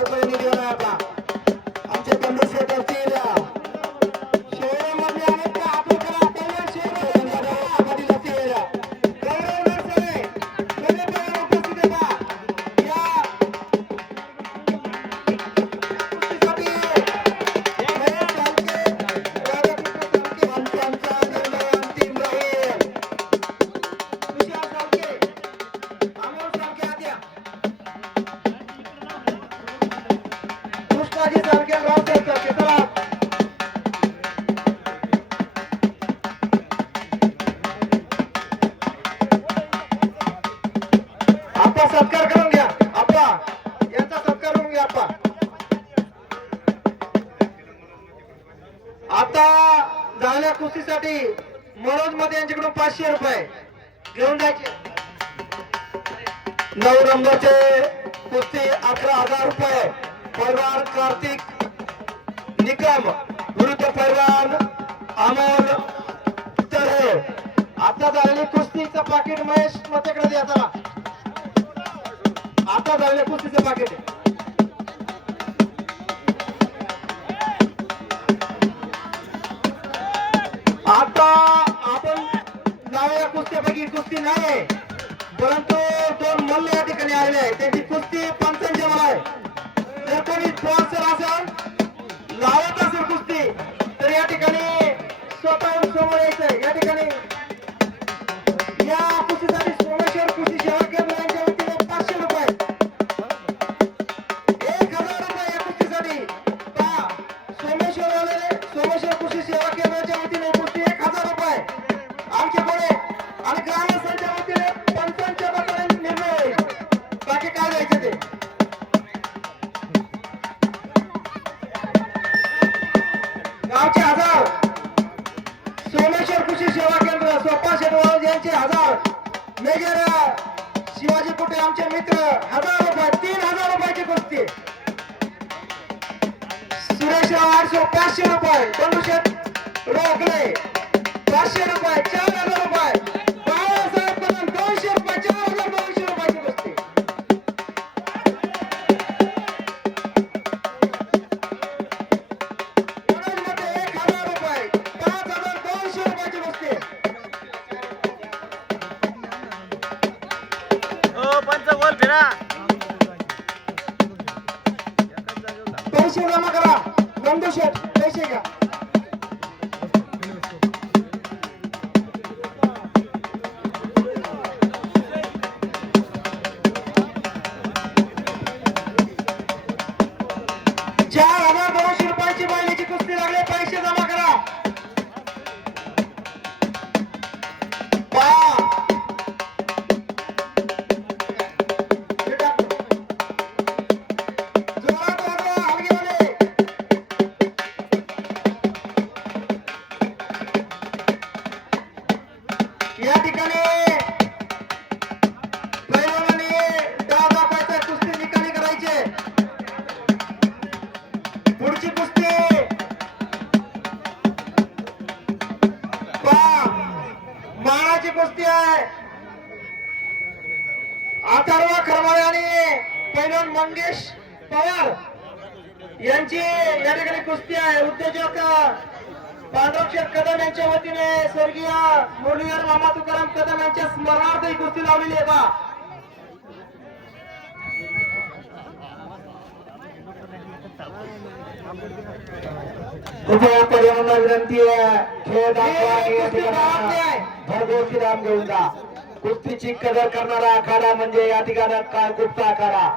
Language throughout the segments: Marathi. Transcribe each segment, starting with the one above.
रुपये निधी आहे आपला आमचे बंधू शेत असतील शहरामधले अनेक आपल्याला आपल्याला शहर आघाडीला असतील गौरव नरसरे वेगवेगळ्या उपस्थित आहे या सत्कार करून घ्या आपा यांचा सत्कार करून घ्या आपा आता झाल्या कुस्तीसाठी मनोज मध्ये यांच्याकडून 500 रुपये घेऊन जायचे 9 नंबरचे कुस्ती 11,000 रुपये पैलवान कार्तिक निकम विरुद्ध पैलवान अमोल तरे आता झालेली कुस्तीचं पाकिट महेश मतेकडे द्या चला आता झालेल्या कुस्तीचं पाकिट आता आपण लावलेल्या कुस्त्यापैकी कुस्ती नाही परंतु 2 मल्ल या ठिकाणी आलेले आहेत त्यांची कुस्ती पंचांची आहे जर कोणी स्पॉन्सर असेल लावत असेल कुस्ती तर या ठिकाणी स्वतःहून समोर यायचंय या ठिकाणी या कुस्तीसाठी सोमेश्वर कुस्ती सेवा केंद्र यांच्या वतीने 500 रुपये 1,000 रुपये या कुस्तीसाठी पहा सोमेश्वर कुस्ती सेवा केंद्राच्या वतीने कुस्ती 1,000 रुपये आमचे पुढे आणि ग्रामस्थांच्या वतीने पंचांच्या प्रकारे निर्णय होईल बाकी काय द्यायचं ते गावचे 1000 सोमेश्वर कृषी सेवा केंद्र सोपा शेटवाळ यांचे 1000 मेजर शिवाजी कुटे आमचे मित्र 1000 रुपये 3,000 रुपयाची कुस्ती सुरेश आरसो 500 रुपये बंडूशेठ रोकडे 500 रुपये 4,000 रुपये बाळासाहेब कदम 200 रुपये 4,200 रुपयाची कुस्ती मनोजमध्ये 1,000 रुपये 5,200 रुपयाची कुस्ती पंच गोल फिरा पैसे जमा करा बंडूशेठ पैसे घ्या ₹4,200 महिन्याची कुस्ती लागले पैसे जमा करा जोरात वाजवा हलगीवाले या ठिकाणी पैलवानांनी डाव दाखवायचा कुस्ती निकाली करायचे पुढची कुस्ती मानाची कुस्ती आहे अथर्व खरमाळे आणि पैलवान मंगेश पवार यांची या ठिकाणी कुस्ती आहे उद्योजक पांडुरंग कदम यांच्या वतीने स्वर्गीय मुरलीधर मामा तुकाराम कदम यांच्या स्मरणार्थ ही कुस्ती लावलेली आहे बा कृपया पर्यावरणाला विनंती आहे खेळ दाखवा भरघोस विराम घेऊन जा कुस्तीची कदर करणारा आखाडा म्हणजे या ठिकाणी काळकुपचा आखाडा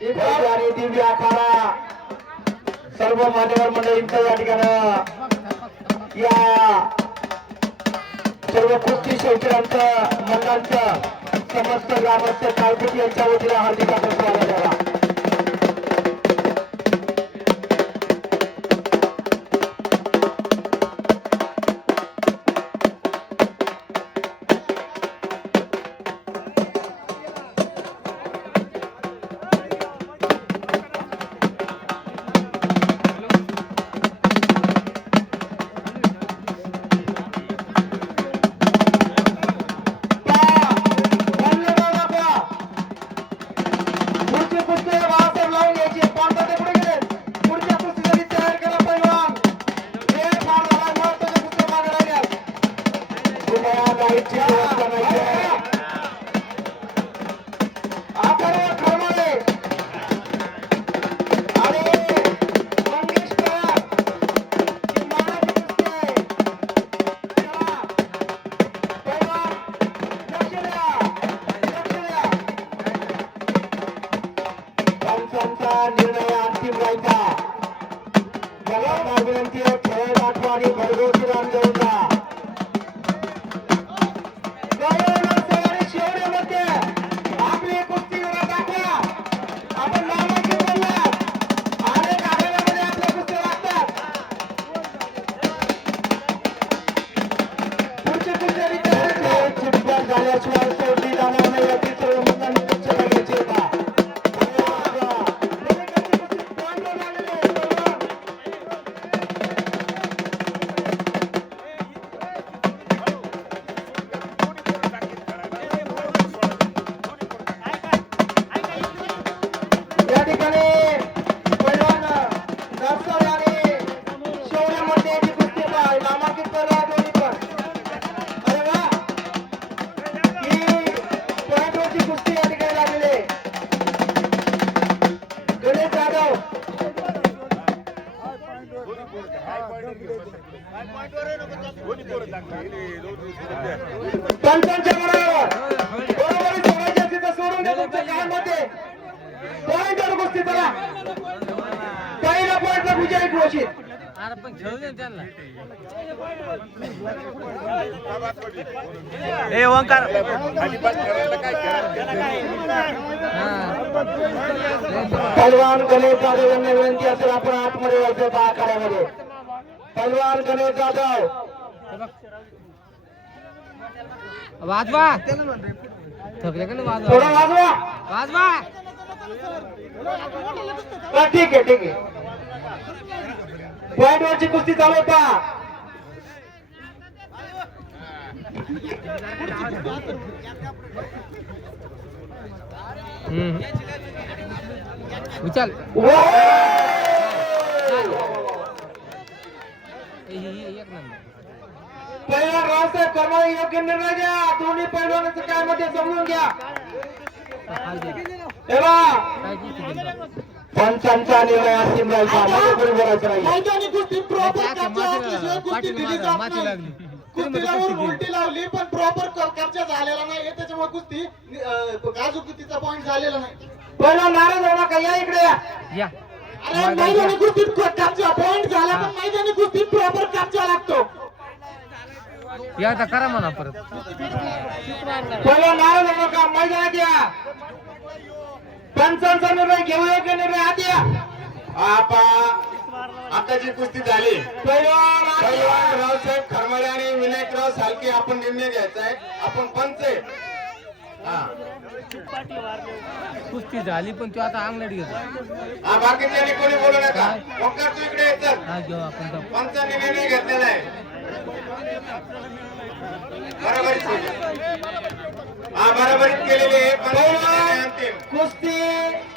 आणि दिव्य आखाडा सर्व मान्यवर मंडळींचं या ठिकाणी या सर्व कुस्ती शौकीरांचं मंडळांचं समस्त ग्रामस्थ काळकुट यांच्या वतीने हार्दिक स्वागत करा पंचांचा निर्णय अंतिम राहायचा. मला विनंती आहे, खेळ दाखवा आणि भरघोस रान देऊन जा. शेवटमध्ये आपली कुस्ती दाखवा. आपण नामांकित बोलला अनेक आघाड्यामध्ये आपल्या कुस्ती लागतात. पुढचे कुस्ती चिंता झाल्याशिवाय सोडली जाणार नाही याची दक्षता घ्यायची होता. या ठिकाणी पैलवान नरसर आणि शेवण्यामध्ये याची कुस्ती नामांकित करणार दोन्ही पण. अरे वा, ही पॉइंटवरची कुस्ती या ठिकाणी लागलेली आहे. गणेश जाधव पंचांच्या बरोबर बरोबरी सोडायची असती तर सोडून द्या तुमच्या कामामध्ये. पॉइंटवर कुस्ती चला. पहिल्या पॉइंटला विजय घोषित. अरे पण खेळू दे त्यांना. ए ओंकार पैलवान गणेश जाधव यांना विनंती असेल आपण आतमध्ये यायचं आखाड्यामध्ये. पैलवान गणेश जाधव वाजवा थकले का वाजवा थोडं वाजवा. वाजवा. ठीक आहे ठीक आहे. पॉइंट वरची कुस्ती चालू होता. उचल एक नंबर. पैलवान रावसाहेब करमाळे योग्य निर्णय घ्या. दोन्ही पैलवानाचं काय मध्ये समजून घ्या. पंचांचा निर्णय अंतिम राहायचा. कोणी बोलायचं नाही. मैदानी कुस्ती प्रॉपर कुस्ती दिली जात नाही. कुस्तीला उलटी लावली पण प्रॉपर कब्जा झालेला नाही. त्याच्यामुळे कुस्ती गाजूकुस्तीचा पॉइंट झालेला नाही. पहिला नाराज होऊ नका. या इकडे या. अरे मैदानी कुस्तीत कब्जा पॉइंट झाला पण मैदानी कुस्तीत प्रॉपर कब्जा लागतो. या आता करा म्हणा परत. पहिला नाराज होऊ नका. मैदानात या. पंचांचा निर्णय घेऊ योग्य निर्णय आत या. आता जी कुस्ती झाली पैलवान पैलवान रावसाहेब खरमाळे आणि विनायकराव सालके आपण निर्णय घ्यायचा आहे. आपण पंच आहे. कुस्ती झाली पण तो आता अंगलट घेतो. बाकीच्याने कोणी बोलू नका. ओंकार तू इकडे ये चल. हा घेऊ आपण जाऊ. पंचांनी निर्णय घेतलेला आहे. बरोबरीत केलेली आहे. पण निर्णय अंतिम कुस्ती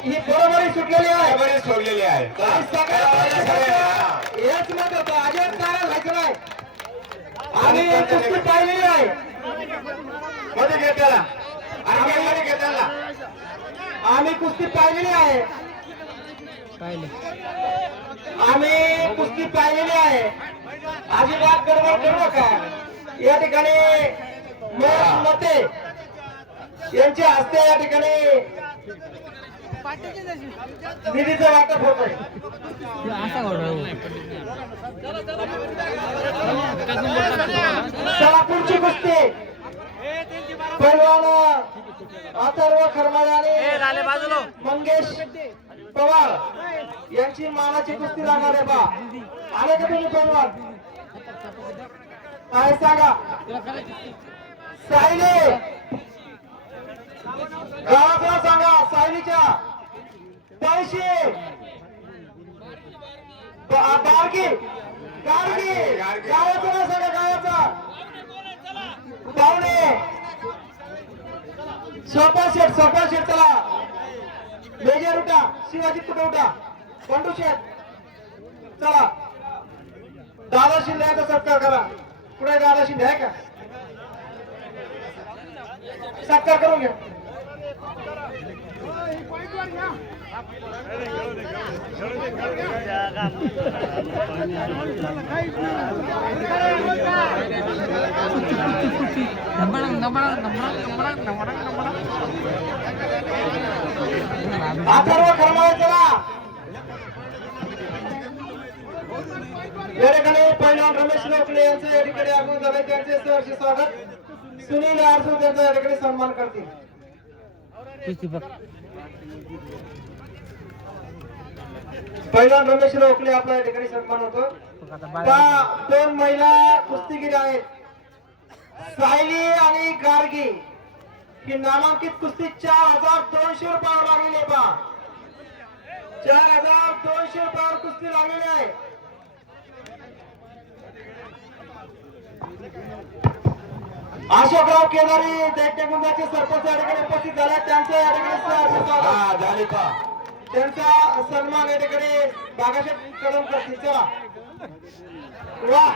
ही बरोबरी सुटलेली आहे. बरोबरी सोडलेली आहे. हेच मत होतं. अजिबात नाराज व्हायचं नाही. आम्ही कुस्ती पाहिलेली आहे. मध्ये घे त्याला. आणि मध्ये घे त्याला. आम्ही कुस्ती पाहिलेली आहे. पाहिले आम्ही कुस्ती पाहिलेली आहे. अजिबात गडबड करू नका. या ठिकाणी मते यांच्या हस्ते या ठिकाणी निधीचं वाटप होत आहे. असा घडव चला पुढची कुस्ती. पैलवान अथर्व खरमाळे आणि बाजूला मंगेश पवार यांची मानाची कुस्ती लागणार आहे. बा आले का तुम्ही पैलवान? काय सांगा. सायली गावाचं सांगा. सायलीच्या पैसे बारकी गारगी गावाचं ना सांगा. गावाचा पाहुणे सोपा शेठ चला. मेजर उठा. शिवाजी कुठे उठा. पंडू शेठ चला. दादा शिंदे यांचा सत्कार करा. कुठे दादा शिंदे आहे का? सत्कार करून घ्या. अथर्व खरमाळे चला. या ठिकाणी पहिलवान रमेश लोकले यांचे या ठिकाणी आगमन झाले. त्यांचे सहर्ष स्वागत. सुनील आरसू त्यांचा या ठिकाणी सन्मान करतील. पहिलवान रमेश लोकले आपला या ठिकाणी सन्मान होतो. दोन महिला कुस्तीगीर आहेत, सायली आणि गार्गी. ही नामांकित कुस्ती 4200 रुपयावर लागलेली आहे. 4200 रुपयावर कुस्ती लागलेली आहे. अशोकराव केदारी दैत्यकुंजाचे सरपंच या ठिकाणी उपस्थित झाले. त्यांचं या ठिकाणी झाले का त्यांचा सन्मान या ठिकाणी बागाशेठ कदम करतील. चला वा.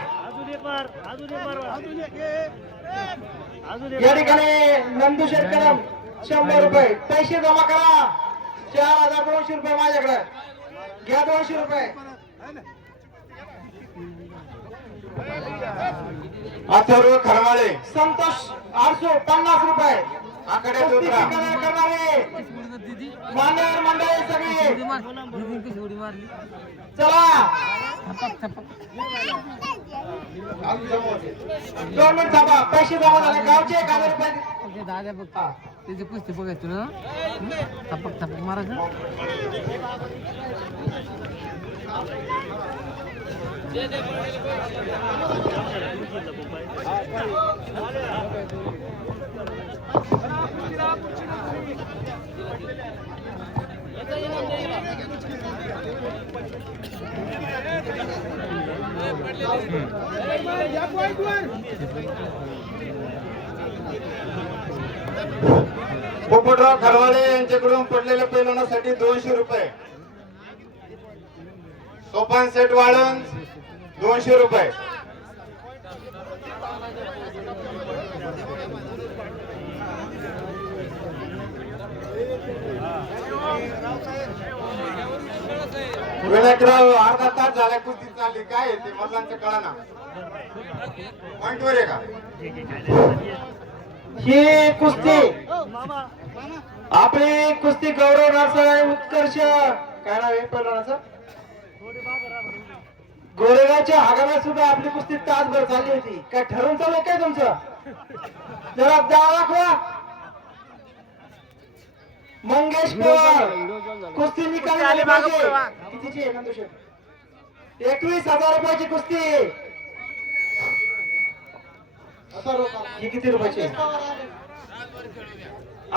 या ठिकाणी नंदुशेठ कदम 100 रुपये पैसे जमा करा. 4200 रुपये माझ्याकडे घ्या. 200 रुपये. अथर्व खरमाळे संतोष आरसू 50 रुपये. आकडे कुस्ती करणारे मान्यवर मंडळी सगळी चला. 2 मिनिट थांबा. पैसे जमा झाले. गावचे 1000 रुपये. दादा बघ त्याची कुस्ती बघायचं ना. थपक थपक मारायचं. पोपटराव खरवाळे यांच्याकडून पडलेल्या पैलवानासाठी 200 रुपये. सोपान सेट वाळून 200 रुपये. विनायकराव अर्धा तास झाला कुस्ती चालली. काय आहे ते मधलांचं कळाना. पॉइंटवर आहे का ही कुस्ती आपली कुस्ती गौरव नारसाळ आणि उत्कर्ष काय नाव आहे पैलवानाचं गोरेगावच्या हागाला सुद्धा आपली कुस्ती तासभर चालली होती. काय ठरवून चालू काय तुमचं? जरा जावा दाखवा. मंगेश पवार कुस्ती निकाली झाली पाहिजे. कितीची आहे नंदुशेठ? 21,000 रुपयाची कुस्ती. ही किती रुपयाची?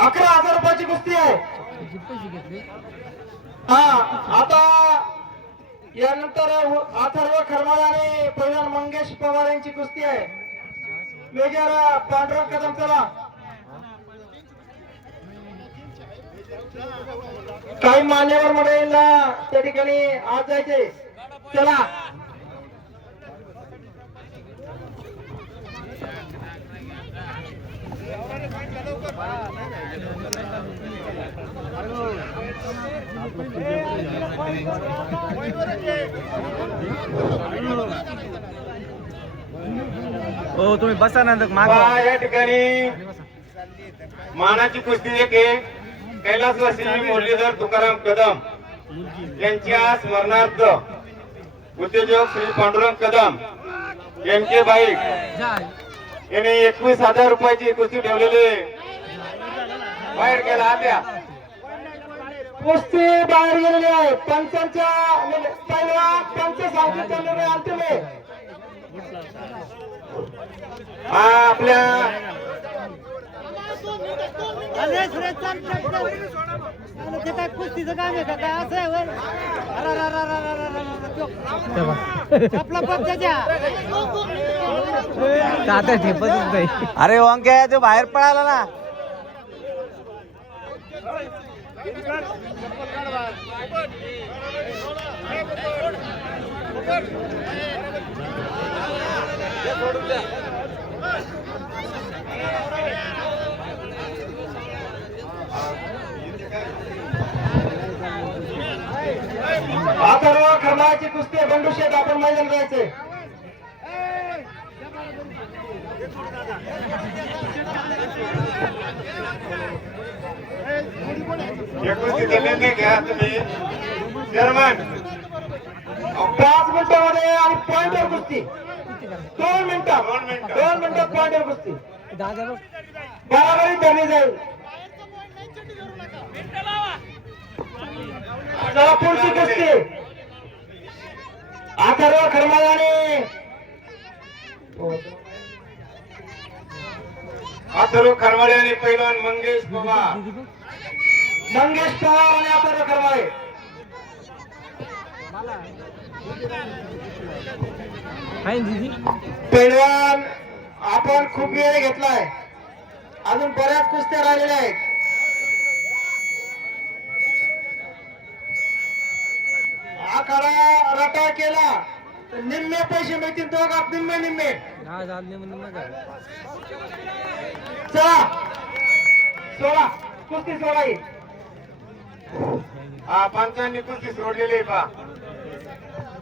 11,000 रुपयाची कुस्ती आहे. हा आता यानंतर अथर्व खरमाळे आणि पहिलवान मंगेश पवार यांची कुस्ती आहे. मेजर पांडुरंग कदम चला. काही मान्यवर मंडळींना त्या ठिकाणी आज जायचे. चला हो तुम्ही बसा ना माग. या ठिकाणी मानाची कुस्ती एक आहे. कैलासवासी मुरलीधर तुकाराम कदम यांच्या स्मरणार्थ उद्योजक श्री पांडुरंग कदम यांचे बाईक यांनी 21,000 रुपयाची कुस्ती ठेवलेली बाहेर गेला. आत्या कुस्ती बाहेर गेलेली आहे. पंचांच्या पहिला पंच सांगितले निर्णय अंतिम आहे. हा आपल्या कुस्तीचं काम आहे का काय असं आहे? आपला पक्षाच्या आता ठेपतच नाही. अरे ओंक्या तो बाहेर पळाला ना. अथर्व खरमाळ्याची कुस्ती आहे. बंडू शेठ आपण मैदान जायचंय. या कुस्तीचा निर्णय घ्या तुम्ही चेअरमन. 5 मिनिटांमध्ये आणि पॉइंटवर कुस्ती. 2 मिनिटात पॉइंटवर कुस्ती. दादा बघ बराबरी धरली जाईल. चला पुढची कुस्ती. अथर्व खरमाळाने अथर्व खरमाळे आणि पैलवान मंगेश पवार. मंगेश पवार आणि अथर्व खरमाळे. आहे ना दीदी पैलवान आपण खूप वेळ घेतलाय. अजून बऱ्याच कुस्त्या राहिलेल्या आहेत. आखाडा रटा केला तर निम्मे पैसे मिळतील. दोघात निम्मे. आज आले म्हणून मग चला सोळा कुस्ती सोळा. हा पंचांनी कुस्ती सोडलेली आहे पा.